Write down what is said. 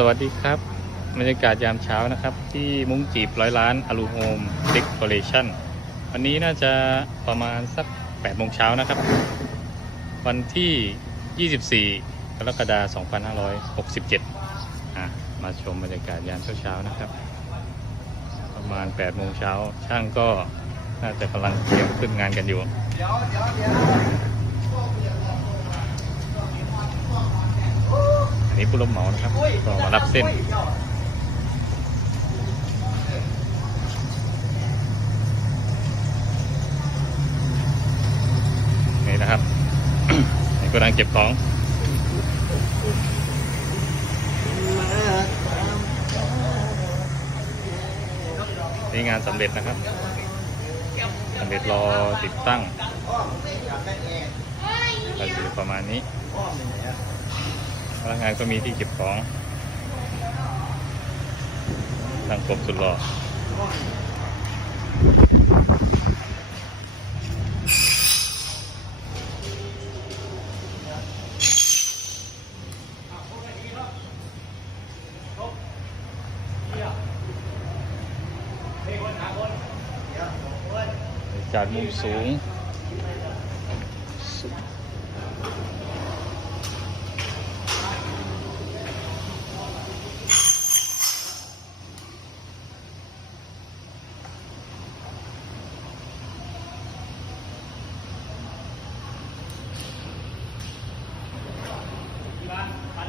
สวัสดีครับ บรรยากาศยามเช้านะครับ ที่มุ้งจีบร้อยล้านอลูโฮมเด c อเรชั่นวันนี้น่าจะประมาณสัก8โมงเช้านะครับ วันที่ 24 กรกฎาคม 2567อะมาชมบรรยากาศยามเช้าๆนะครับ ประมาณ8โมงเช้าช่างก็น่าจะกำลังเตรียมขึ้นงานกันอยู่ อันนี้ ผู้รับเหมานะครับก็มารับเส้นนี่นะครับนี่กำลังเก็บของนี่งานสำเร็จนะครับสำเร็จรอติดตั้งก็อยู่ประมาณนี้ นักงานก็มีที่เก็บของทางกรมสุดหล่อจากมุมสูง